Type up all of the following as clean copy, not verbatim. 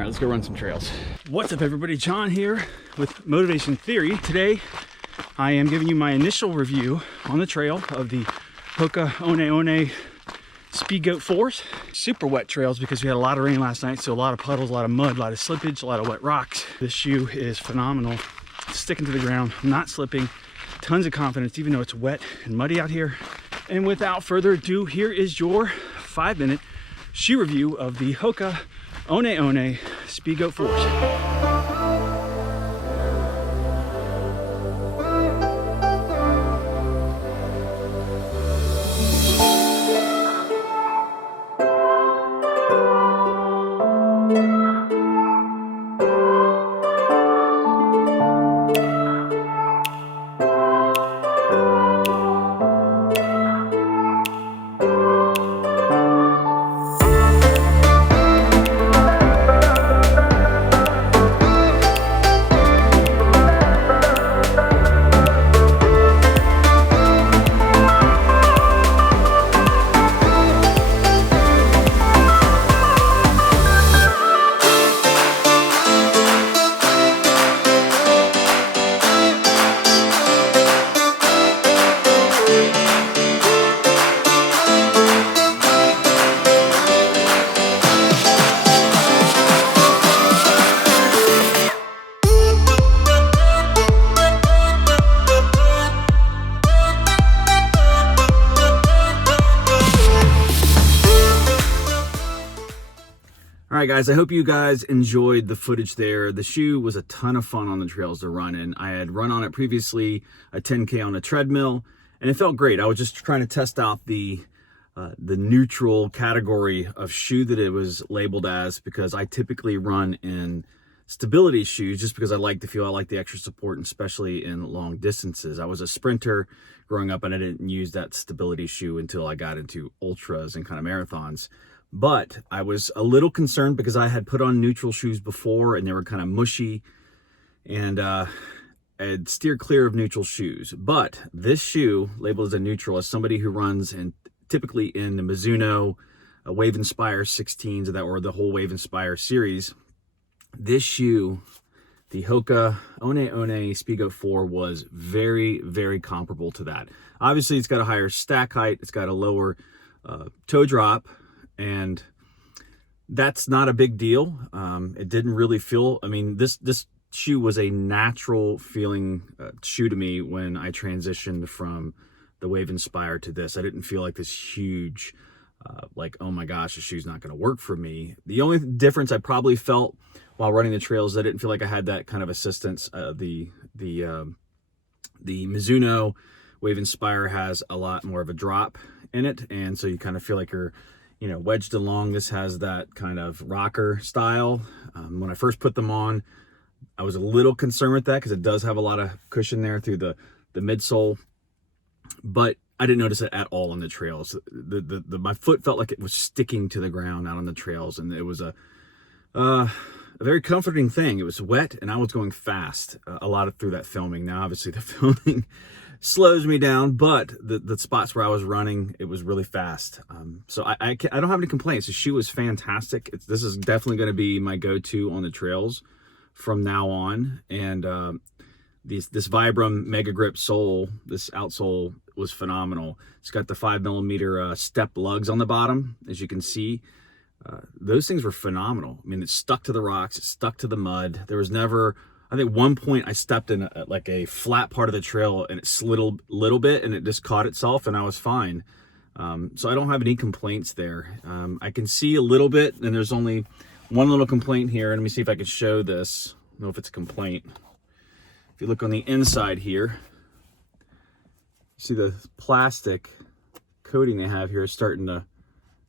right, let's go run some trails. What's up everybody, John here with Motivation Theory. Today I am giving you my initial review on the trail of the Hoka Speedgoat 4s. Super wet trails because we had a lot of rain last night, so a lot of puddles, a lot of mud, a lot of slippage, a lot of wet rocks. This shoe is phenomenal. It's sticking to the ground, not slipping, tons of confidence even though it's wet and muddy out here. And without further ado, here is your 5-minute shoe review of the Hoka Speedgoat 4s. All right, guys, I hope you guys enjoyed the footage there. The shoe was a ton of fun on the trails to run in. I had run on it previously, a 10K on a treadmill, and it felt great. I was just trying to test out the neutral category of shoe that it was labeled as, because I typically run in stability shoes just because I like the feel, I like the extra support, and especially in long distances. I was a sprinter growing up and I didn't use that stability shoe until I got into ultras and kind of marathons. But I was a little concerned because I had put on neutral shoes before and they were kind of mushy, and I'd steer clear of neutral shoes. But this shoe, labeled as a neutral, as somebody who runs in typically in the Mizuno Wave Inspire 16s or the whole Wave Inspire series, this shoe, the Hoka Speedgoat 4, was very, very comparable to that. Obviously, it's got a higher stack height, it's got a lower toe drop, and that's not a big deal. It didn't really feel, I mean, this shoe was a natural feeling shoe to me when I transitioned from the Wave Inspire to this. I didn't feel like this huge, like, oh my gosh, the shoe's not gonna work for me. The only difference I probably felt while running the trails, I didn't feel like I had that kind of assistance. The Mizuno Wave Inspire has a lot more of a drop in it, and so you kind of feel like you're, you know, wedged along. This has that kind of rocker style. When I first put them on, I was a little concerned with that because it does have a lot of cushion there through the midsole, but I didn't notice it at all on the trails. My foot felt like it was sticking to the ground out on the trails, and it was a very comforting thing. It was wet and I was going fast a lot through that filming. Now, obviously the filming slows me down, but the spots where I was running, it was really fast. So I don't have any complaints. The shoe is fantastic. This is definitely going to be my go-to on the trails from now on. And this Vibram Mega Grip sole, this outsole, was phenomenal. It's got the 5mm step lugs on the bottom, as you can see. Those things were phenomenal. I mean, it stuck to the rocks, it stuck to the mud. There was never, I think one point I stepped in like a flat part of the trail and it slid a little bit and it just caught itself and I was fine. So I don't have any complaints there. I can see a little bit, and there's only one little complaint here. Let me see if I can show this. I don't know if it's a complaint. If you look on the inside here, you see the plastic coating they have here is starting to,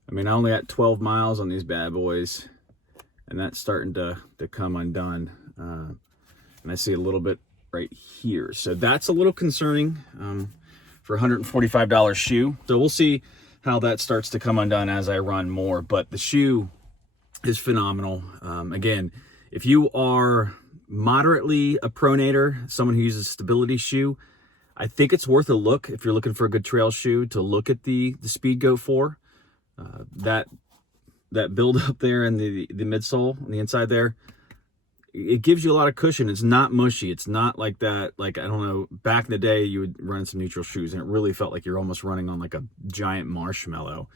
I mean, I only got 12 miles on these bad boys, and that's starting to come undone. And I see a little bit right here. So that's a little concerning for a $145 shoe. So we'll see how that starts to come undone as I run more. But the shoe is phenomenal. Again, if you are moderately a pronator, someone who uses a stability shoe, I think it's worth a look if you're looking for a good trail shoe to look at the Speedgoat 4. That that build up there in the midsole, on the inside there, it gives you a lot of cushion. It's not mushy. It's not like that. Like, I don't know, back in the day, you would run some neutral shoes and it really felt like you're almost running on like a giant marshmallow.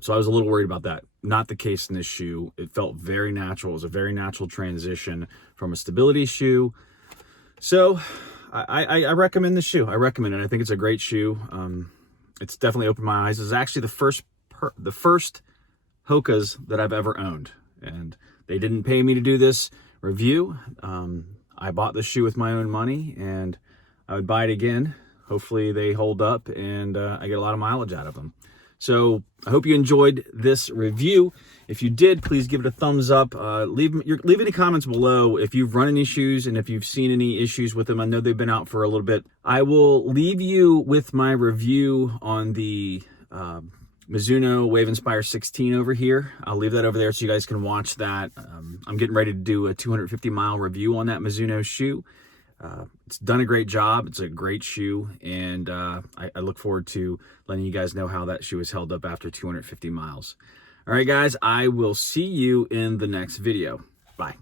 So I was a little worried about that. Not the case in this shoe. It felt very natural. It was a very natural transition from a stability shoe. So I recommend this shoe. I recommend it. I think it's a great shoe. It's definitely opened my eyes. It's actually the first Hokas that I've ever owned, and they didn't pay me to do this review. I bought this shoe with my own money, and I would buy it again. Hopefully they hold up and I get a lot of mileage out of them. So I hope you enjoyed this review. If you did, please give it a thumbs up. Leave any comments below if you've run any shoes and if you've seen any issues with them. I know they've been out for a little bit. I will leave you with my review on the Mizuno Wave Inspire 16 over here. I'll leave that over there so you guys can watch that. I'm getting ready to do a 250-mile review on that Mizuno shoe. It's done a great job. It's a great shoe, and I look forward to letting you guys know how that shoe is held up after 250 miles. All right, guys, I will see you in the next video. Bye.